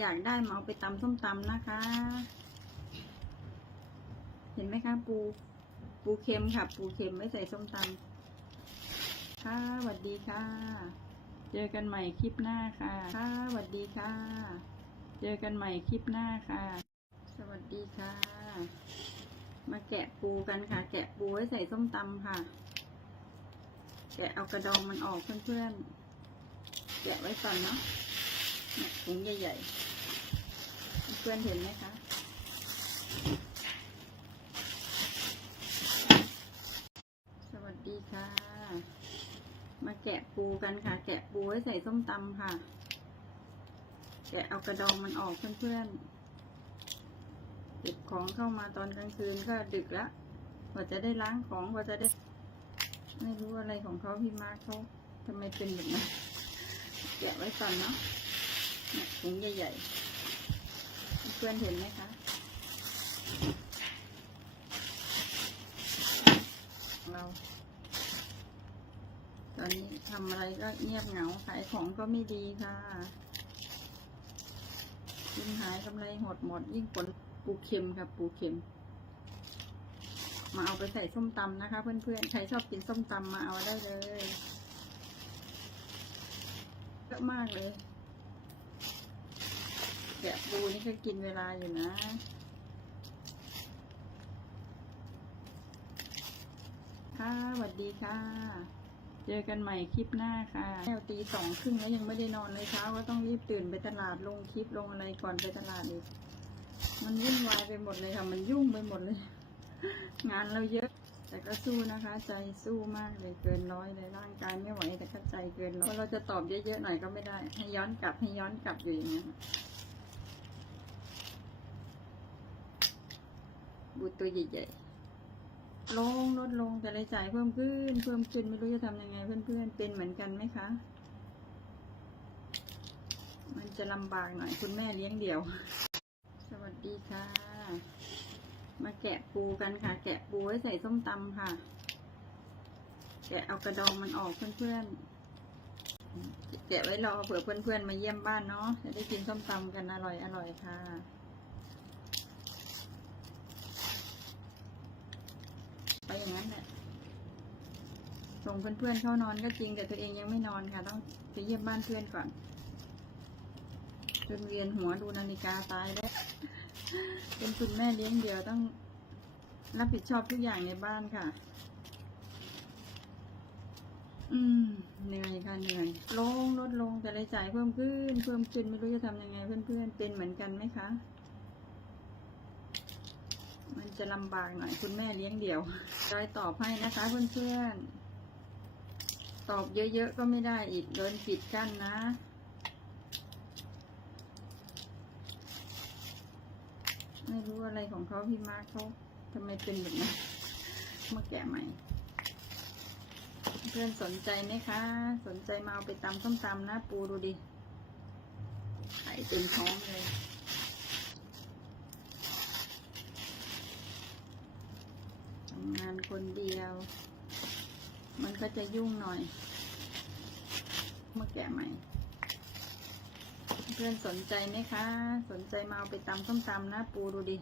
อยากได้มาเอาไปตำส้มตำนะคะ เห็นไหมคะปู ปูเค็มค่ะ ปูเค็มไม่ใส่ส้มตำค่ะสวัสดีค่ะ เจอกันใหม่คลิปหน้าค่ะค่ะสวัสดีค่ะ เจอกันใหม่คลิปหน้าค่ะ สวัสดีค่ะ มาแกะปูกันค่ะ แกะปูไว้ใส่ส้มตำค่ะ แกะเอากระดองมันออกเพื่อนๆแกะไว้ก่อนเนาะ ถุงใหญ่ๆ เพื่อนเห็นไหมคะ สวัสดีค่ะ มาแกะปูกันค่ะ แกะปูไว้ใส่ส้มตำค่ะ แกะเอากระดองมันออกเพื่อนๆเก็บของเข้ามาตอนกลางคืนก็ดึกละกว่าจะได้ล้างของกว่าจะได้ ไม่รู้อะไรของเขาพี่มาร์คเขาทำไมเป็นแบบนั้นแกะไว้ก่อนเนาะ ถุงใหญ่ๆ เพื่อนเห็นไหมคะเรา ตอนนี้ทำอะไรก็เงียบเหงา ขายของก็ไม่ดีค่ะยิ่งหายกำไรหดหมด ยิ่งผลปูเค็มค่ะปูเค็ม มาเอาไปใส่ส้มตำนะคะ เพื่อนๆ ใครชอบกินส้มตำมาเอาได้เลยเยอะมากเลย กะปูนี่ก็กินเวลาอยู่นะ ค่ะสวัสดีค่ะ เจอกันใหม่คลิปหน้าค่ะแนวตีสองครึ่งแล้วยังไม่ได้นอนเลยเช้าก็ต้องรีบตื่นไปตลาดลงคลิปลงอะไรก่อนไปตลาดอีก มันวุ่นวายไปหมดเลยค่ะ มันยุ่งไปหมดเลย งานเราเยอะ แต่ก็สู้นะคะ ใจสู้มากเลยเกินร้อยเลยร่างกายไม่ไหวแต่ก็ใจเกินร้อยเพราเราจะตอบเยอะๆหน่อยก็ไม่ได้ ให้ย้อนกลับให้ย้อนกลับอยู่อย่างนี้ บูตัวใหญ่ๆลงลดลงแต่รายจ่ายเพิ่มขึ้น เพิ่มขึ้นไม่รู้จะทำยังไงเพื่อนๆเป็นเหมือนกันไหมคะ มันจะลำบากหน่อยคุณแม่เลี้ยงเดี่ยว สวัสดีค่ะ มาแกะปูกันค่ะ แกะปูไว้ใส่ส้มตำค่ะ แกะเอากระดองมันออกเพื่อนๆแกะไว้รอเผื่อเพื่อนๆมาเยี่ยมบ้านเนาะจะได้กินส้มตำกันอร่อยอร่อยค่ะ ไป อย่างนั้นแหละส่งเพื่อนๆเข้านอนก็จริงแต่ตัวเองยังไม่นอนค่ะ ต้องไปเยี่ยมบ้านเพื่อนก่อนจนเวียนหัวดูนาฬิกาตายแล้ว เป็นคุณแม่เลี้ยงเดียวต้องรับผิดชอบทุกอย่างในบ้านค่ะ อืมเหนื่อยค่ะเหนื่อยลงลดลงแต่รายจ่ายเพิ่มขึ้น เพิ่มขึ้นไม่รู้จะทำยังไงเพื่อนๆเป็นเหมือนกันไหมคะ มันจะลำบากหน่อยคุณแม่เลี้ยงเดี่ยวจอยตอบให้นะคะเพื่อนๆ ตอบเยอะๆก็ไม่ได้อีกโดนปิดกั้นนะไม่รู้อะไรของเขาพี่มาร์เขาทำไมเป็นแบบนั้นมาแกะใหม่ เพื่อนสนใจไหมคะ สนใจมาเอาไปตำส้มตำนะปูดูดิไข่เต็มท้องเลยทำงาน คนเดียว มันก็จะยุ่งหน่อย มาแกะใหม่ เพื่อนสนใจไหมคะ สนใจมาเอาไปตำส้มตำนะปูดูดิ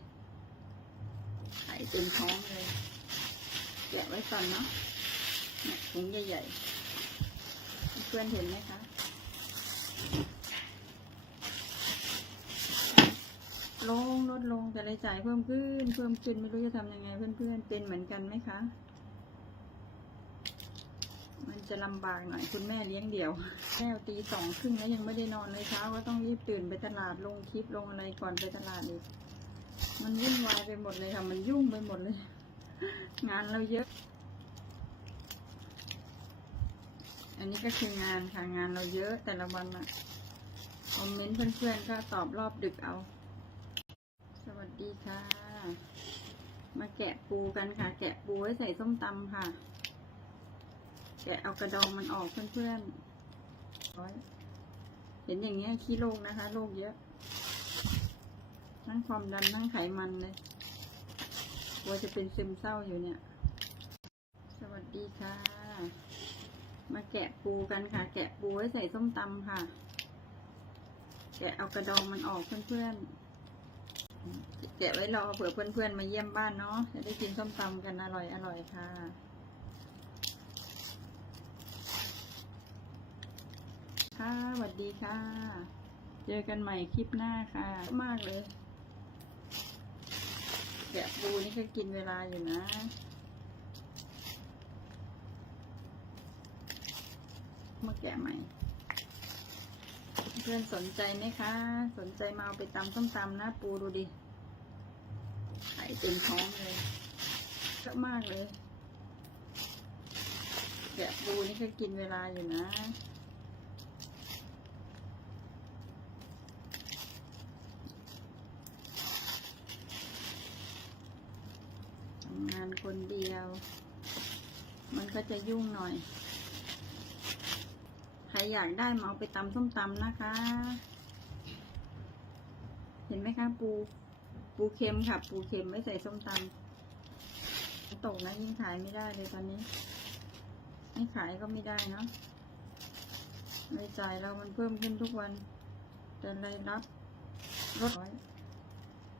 ไข่เต็มท้องเลย แกะไว้ก่อนเนาะถุงใหญ่ๆ เพื่อนเห็นไหมคะ ลงลดลงแต่รายจ่ายเพิ่มขึ้น เพิ่มขึ้นไม่รู้จะทำยังไงเพื่อนๆเป็นเหมือนกันไหมคะ มันจะลำบากหน่อยคุณแม่เลี้ยงเดี่ยวแม่ตีสองครึ่งแล้วยังไม่ได้นอนเลยเช้าก็ต้องรีบตื่นไปตลาดลงคลิปลงอะไรก่อนไปตลาดอีกมันวุ่นวายไปหมดเลยค่ะมันยุ่งไปหมดเลย งานเราเยอะ อันนี้ก็คืองานค่ะงานเราเยอะแต่ละวันอะคอมเมนต์เพื่อนๆก็ตอบรอบดึกเอา ค่ะ มาแกะปูกันค่ะ แกะปูไว้ใส่ส้มตำค่ะ แกะเอากระดองมันออกเพื่อนๆเห็นอย่างเงี้ยขี้โรคนะคะโรคเยอะทั้งความดันทั้งไขมันเลยกลัวจะเป็นซึมเศร้าอยู่เนี่ย สวัสดีค่ะ มาแกะปูกันค่ะ แกะปูไว้ใส่ส้มตำค่ะ แกะเอากระดองมันออกเพื่อนๆ กะไว้รอเผื่อเพื่อนๆมาเยี่ยมบ้านเนาะจะได้กินส้มตำกันอร่อยอร่อยค่ะค่ะสวัสดีค่ะ เจอกันใหม่คลิปหน้าค่ะ มากเลยแกะปูนี่ก็กินเวลาอยู่นะมาแกะใหม่ เพื่อนสนใจไหมคะ สนใจมาเอาไปตำส้มตำนะปูดูดิ ไข่เต็มท้องเลยเยอะมากเลยแกะปูนี่ก็กินเวลาอยู่นะทำงานคนเดียว มันก็จะยุ่งหน่อยใครอยากได้มาเอาไปตำส้มตำนะคะ เห็นไหมคะปู ปูเค็มค่ะ ปูเค็มไม่ใส่ส้มตำตกนะยิ่งขายไม่ได้เลยตอนนี้ ไม่ขายก็ไม่ได้เนาะรายจ่ายเรามันเพิ่มขึ้นทุกวัน แต่รายรับลดน้อย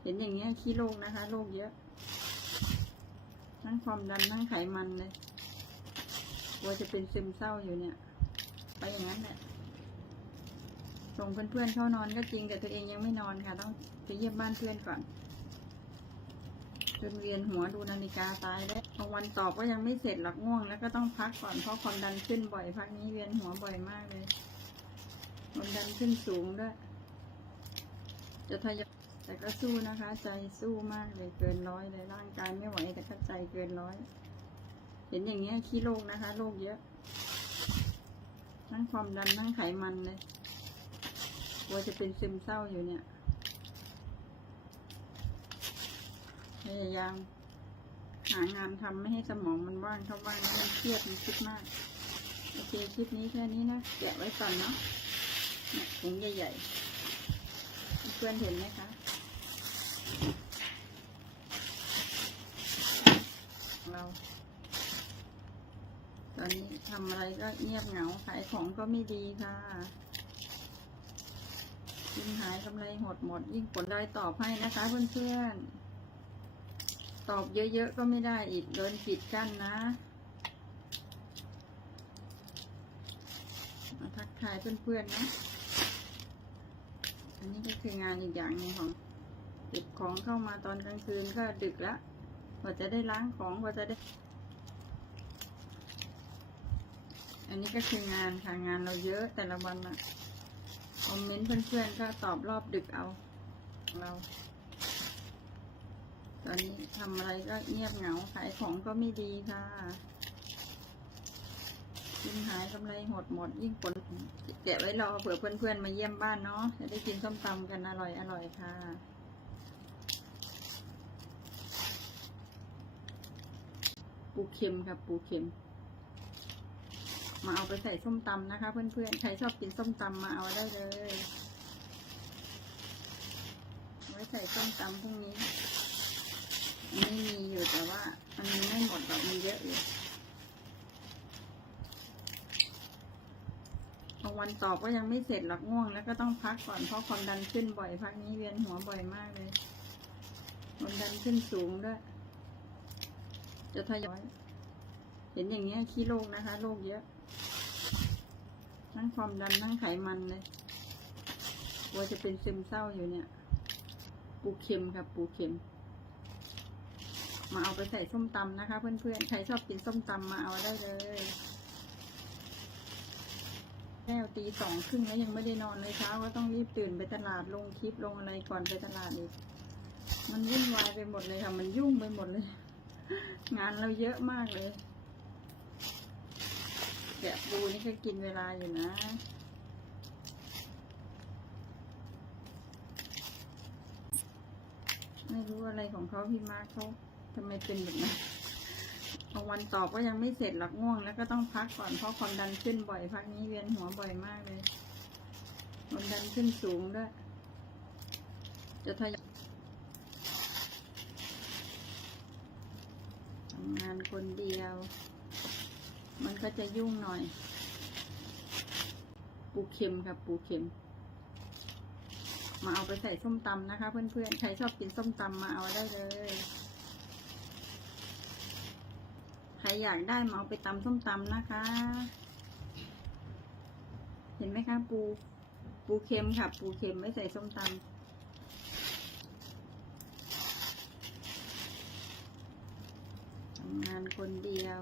เห็นอย่างเงี้ยขี้โรคนะคะโรคเยอะ ทั้งความดันทั้งไขมันเลยกลัวจะเป็นซึมเศร้าอยู่เนี่ย ไปอย่างนั้นแหละ ส่งเพื่อนๆเข้านอนก็จริงแต่ตัวเองยังไม่นอนค่ะ ต้องไปเยี่ยมบ้านเพื่อนก่อนจนเวียนหัวดูนาฬิกาตายแล้วบางวันตอบก็ยังไม่เสร็จหลักง่วง แล้วก็ต้องพักก่อนเพราะความดันขึ้นบ่อยพักนี้เวียนหัวบ่อยมากเลยความดันขึ้นสูงด้วยจะทยอยแต่ก็สู้นะคะ ใจสู้มากเลยเกินร้อยเลยร่างกายไม่ไหวแต่ก็ใจเกินร้อย เห็นอย่างเงี้ยขี้โรคนะคะโรคเยอะ ทั้งความดันทั้งไขมันเลย ลัวจะเป็นซึมเศร้าอยู่เนี่ยพยายามหางานทำไม่ให้สมองมันว่างถ้าว่างมันเครียดมันคิดมาก โอเคคลิปนี้แค่นี้นะแกะไว้ก่อนเนาะถุงใหญ่ๆ เพื่อนเห็นไหมคะเราตอนนี้ทำอะไรก็เงียบเหงาขายของก็ไม่ดีค่ะ ยิ่งหายกำไรหดหมด ยิ่งผลได้ตอบให้นะคะเพื่อนๆ ตอบเยอะๆ ก็ไม่ได้อีกโดนปิดกั้นนะมาทักทายเพื่อนๆนะ อันนี้ก็คืองานอีกอย่างหนึงของเก็บของเข้ามาตอนกลางคืนก็ดึกละกว่าจะได้ล้างของกว่าจะได้ อันนี้ก็คืองานค่ะงานเราเยอะแต่ละวันอะ คอมเมนต์เพื่อนๆก็ตอบรอบดึกเอาเรา ตอนนี้ทำอะไรก็เงียบเหงาขายของก็ไม่ดีค่ะยิ่งหายกำไรหดหมดยิ่งผลแกะไว้รอเผื่อเพื่อนๆมาเยี่ยมบ้านเนาะจะได้กินส้มตำกันอร่อยอร่อยค่ะปูเค็มค่ะปูเค็ม มาเอาไปใส่ส้มตำนะคะ เพื่อนๆ ใครชอบกินส้มตำมาเอาได้เลย ไว้ใส่ส้มตำพรุ่งนี้อันนี้มีอยู่แต่ว่ามันไม่หมดหรอกมันเยอะอยู่บางวันตอบก็ยังไม่เสร็จหรอกง่วง แล้วก็ต้องพักก่อนเพราะความดันขึ้นบ่อยพักนี้เวียนหัวบ่อยมากเลยความดันขึ้นสูงด้วย จะทยอย เห็นอย่างเงี้ยขี้โรคนะคะโรคเยอะ ทั้งความดันทั้งไขมันเลยกลัวจะเป็นซึมเศร้าอยู่เนี่ย ปูเค็มค่ะปูเค็ม มาเอาไปใส่ส้มตำนะคะ เพื่อนๆ ใครชอบกินส้มตำมาเอาได้เลยแก้วตีสองครึ่งแล้วยังไม่ได้นอนเลยเช้าก็ต้องรีบตื่นไปตลาดลงคลิปลงอะไรก่อนไปตลาดอีกมันวุ่นวายไปหมดเลยค่ะ มันยุ่งไปหมดเลย งานเราเยอะมากเลย แกะปูนี่ก็กินเวลาอยู่นะ ไม่รู้อะไรของเขาพี่มาร์คเขาทำไมเป็นแบบนั้นบางวันตอบก็ยังไม่เสร็จหลักง่วง แล้วก็ต้องพักก่อนเพราะความดันขึ้นบ่อยพักนี้เวียนหัวบ่อยมากเลยความดันขึ้นสูงด้วย จะทยทำงานคนเดียว มันก็จะยุ่งหน่อย ปูเค็มครับปูเค็ม มาเอาไปใส่ส้มตำนะคะ เพื่อนๆ ใครชอบกินส้มตำมาเอาได้เลย ใครอยากได้มาเอาไปตำส้มตำนะคะ เห็นไหมคะปู ปูเค็มค่ะ ปูเค็มไม่ใส่ส้มตำำงานคนเดียว